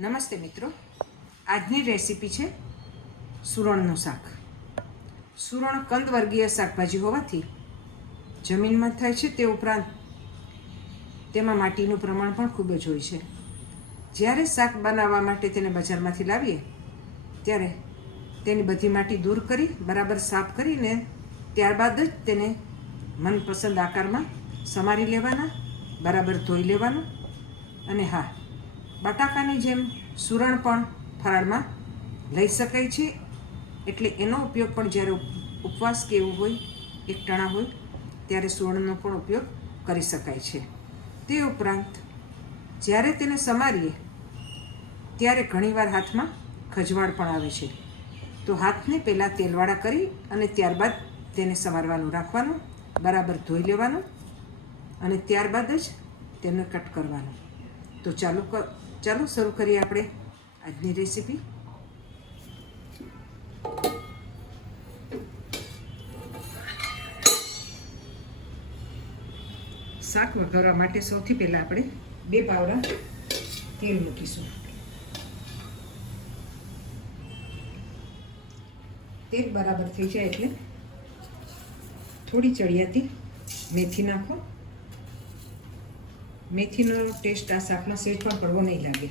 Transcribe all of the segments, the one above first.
નમસ્તે મિત્રો, આજની રેસીપી છે સુરણનું શાક. સુરણ કંદવર્ગીય શાકભાજી હોવાથી જમીનમાં થાય છે, તે ઉપરાંત તેમાં માટીનું પ્રમાણ પણ ખૂબ જ હોય છે. જ્યારે શાક બનાવવા માટે તેને બજારમાંથી લાવીએ ત્યારે તેની બધી માટી દૂર કરી બરાબર સાફ કરીને ત્યારબાદ જ તેને મનપસંદ આકારમાં સમારી લેવાના, બરાબર ધોઈ લેવાનું. અને હા, બટાકાની જેમ સુરણ પણ ફરાળમાં લઈ શકાય છે, એટલે એનો ઉપયોગ પણ જ્યારે ઉપવાસ કે એવું હોય, એકટાણા હોય ત્યારે સુરણનો પણ ઉપયોગ કરી શકાય છે. તે ઉપરાંત જ્યારે તેને સમારીએ ત્યારે ઘણીવાર હાથમાં ખજવાળ પણ આવે છે, તો હાથને પહેલાં તેલવાળા કરી અને ત્યારબાદ તેને સમારવાનું રાખવાનું, બરાબર ધોઈ લેવાનું અને ત્યારબાદ જ તેને કટ કરવાનું. તો ચાલો શરૂ કરીએ આપણે આજની રેસીપી. શાક વઘારવા માટે સૌથી પહેલાં આપણે 2 પાવડા તેલ મૂકીશું. તેલ બરાબર થઈ જાય એટલે થોડી ચડિયાતી મેથી નાખો. મેથીનો ટેસ્ટ આ શાકમાં સહેજ પણ કડવો નહીં લાગે.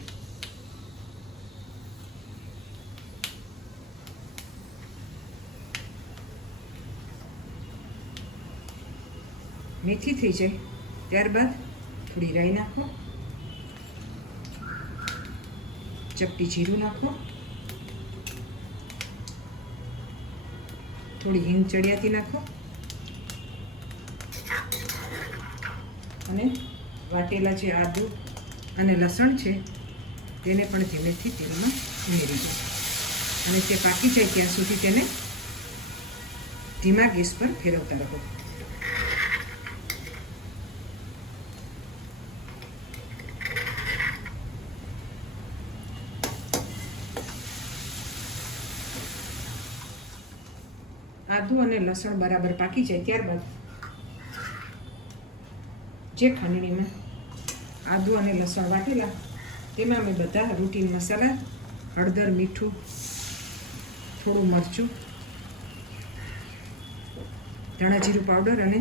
મેથી થઈ જાય ત્યારબાદ થોડી રાઈ નાખો, ચપટી જીરું નાખો, થોડી હિંગ ચડિયાતી નાખો અને વાટેલા જે આદુ અને લસણ છે તેને પણ ધીમેથી તેલમાં ઉમેરી દો અને તે પાકી જાય ત્યાં સુધી તેને ધીમા ગેસ પર ફેરવતા રહો. આદુ અને લસણ બરાબર પાકી જાય ત્યારબાદ જે ખાંડણીમાં આદુ અને લસણ વાટેલા તેમાં અમે બધા રૂટીન મસાલા, હળદર, મીઠું, થોડું મરચું, ધાણા જીરું પાવડર અને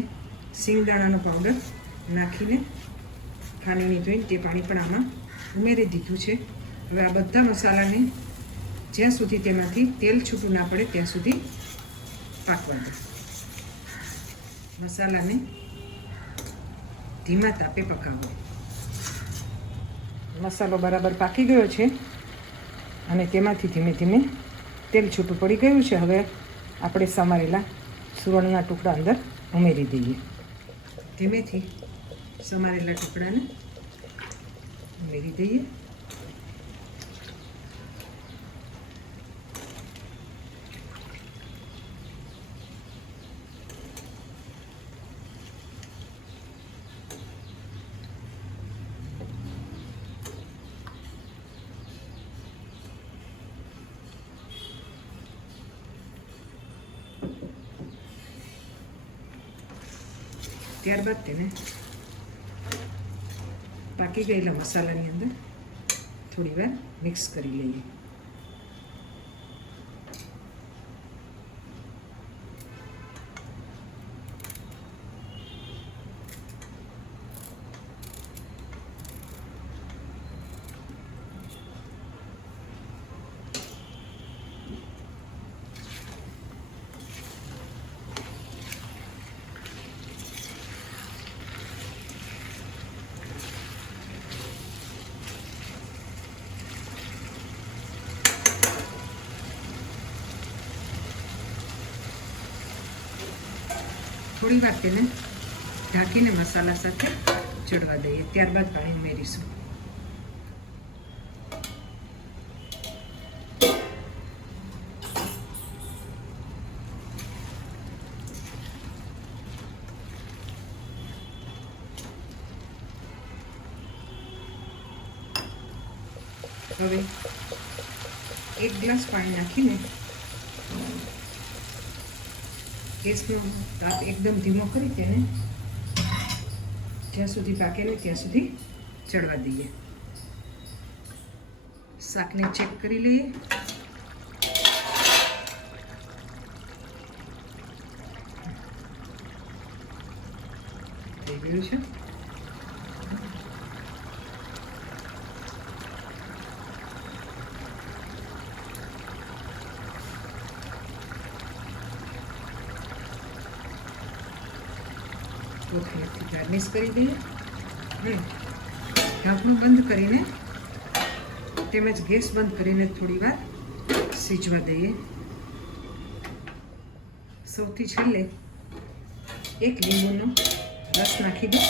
સિંગદાણાનો પાવડર નાખીને ખાંડણી ધોઈને તે પાણી પણ આમાં ઉમેરી દીધું છે. હવે આ બધા મસાલાને જ્યાં સુધી તેમાંથી તેલ છૂટું ના પડે ત્યાં સુધી પાકવા દો. મસાલાને ધીમા તાપે પકાવો. મસાલો બરાબર પાકી ગયો છે અને તેમાંથી ધીમે ધીમે તેલ છૂટું પડી ગયું છે. હવે આપણે સમારેલા સુરણના ટુકડા અંદર ઉમેરી દઈએ. ધીમેથી સમારેલા ટુકડાને ઉમેરી દઈએ. ત્યારબાદ તેને પાકી ગયેલા મસાલાની અંદર થોડી વાર મિક્સ કરી લઈએ. થોડી વાર તેને ઢાંકીને મસાલા સાથે ચડવા દઈએ. ત્યારબાદ પાણી ઉમેરીશું. હવે 1 ગ્લાસ પાણી નાખીને ગેસનો તાપ એકદમ ધીમો કરી તેને જ્યાં સુધી પાકે નહીં ત્યાં સુધી ચડવા દઈએ. શાકને ચેક કરી લઈએ. થઈ ગયું છે. કોથમીરથી ગાર્નિશ કરી દઈએ. ઢાંકણું બંધ કરીને તેમજ ગેસ બંધ કરીને થોડી વાર સીજવા દઈએ. સૌથી છેલ્લે એક લીંબુનો રસ નાખી દઈએ.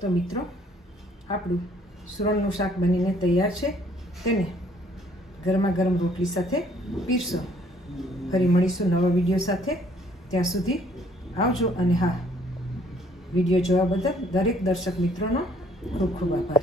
તો મિત્રો, આપણું સુરણનું શાક બનીને તૈયાર છે. તેને ગરમા ગરમ રોટલી સાથે પીરસો. ફરી મળીશું નવા વિડીયો સાથે. ત્યાં સુધી આવજો. અને હા, વિડીયો જોવા બદલ દરેક દર્શક મિત્રોનો ખૂબ ખૂબ આભાર.